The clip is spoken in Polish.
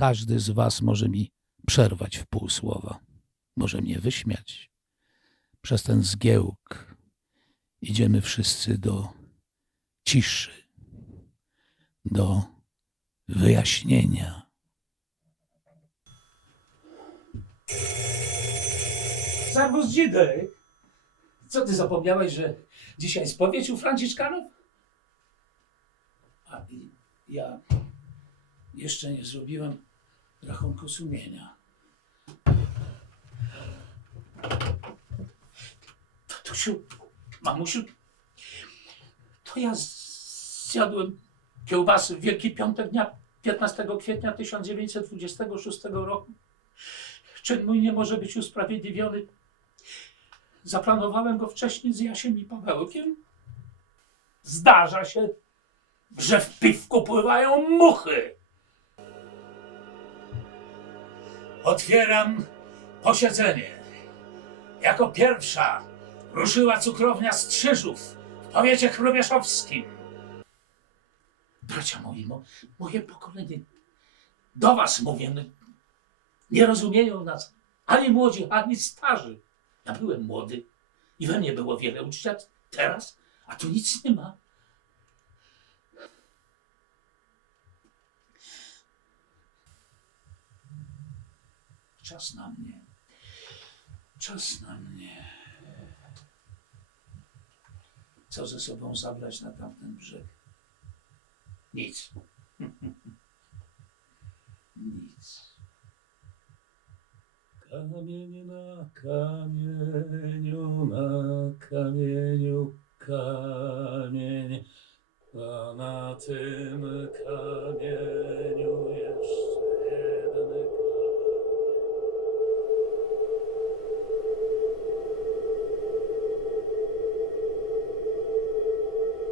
Każdy z was może mi przerwać w pół słowa, może mnie wyśmiać. Przez ten zgiełk idziemy wszyscy do ciszy, do wyjaśnienia. Serwus Dzidy! Co ty zapomniałeś, że dzisiaj spowiedź u Franciszkanów? A ja jeszcze nie zrobiłem rachunku sumienia. Tatusiu, mamusiu, to ja zjadłem kiełbasy w Wielki Piątek dnia 15 kwietnia 1926 roku. Czyn mój nie może być usprawiedliwiony. Zaplanowałem go wcześniej z Jasiem i Pawełkiem. Zdarza się, że w piwku pływają muchy. Otwieram posiedzenie. Jako pierwsza ruszyła cukrownia Strzyżów w powiecie chrubieszowskim. Bracia moi, mo, moje pokolenie, do was mówię, no, nie rozumieją nas ani młodzi, ani starzy. Ja byłem młody i we mnie było wiele uczucia. Teraz, a tu nic nie ma. Czas na mnie. Czas na mnie. Co ze sobą zabrać na tamten brzeg? Nic. Nic. Kamień na kamieniu, na kamieniu, kamień, a na tym kamieniu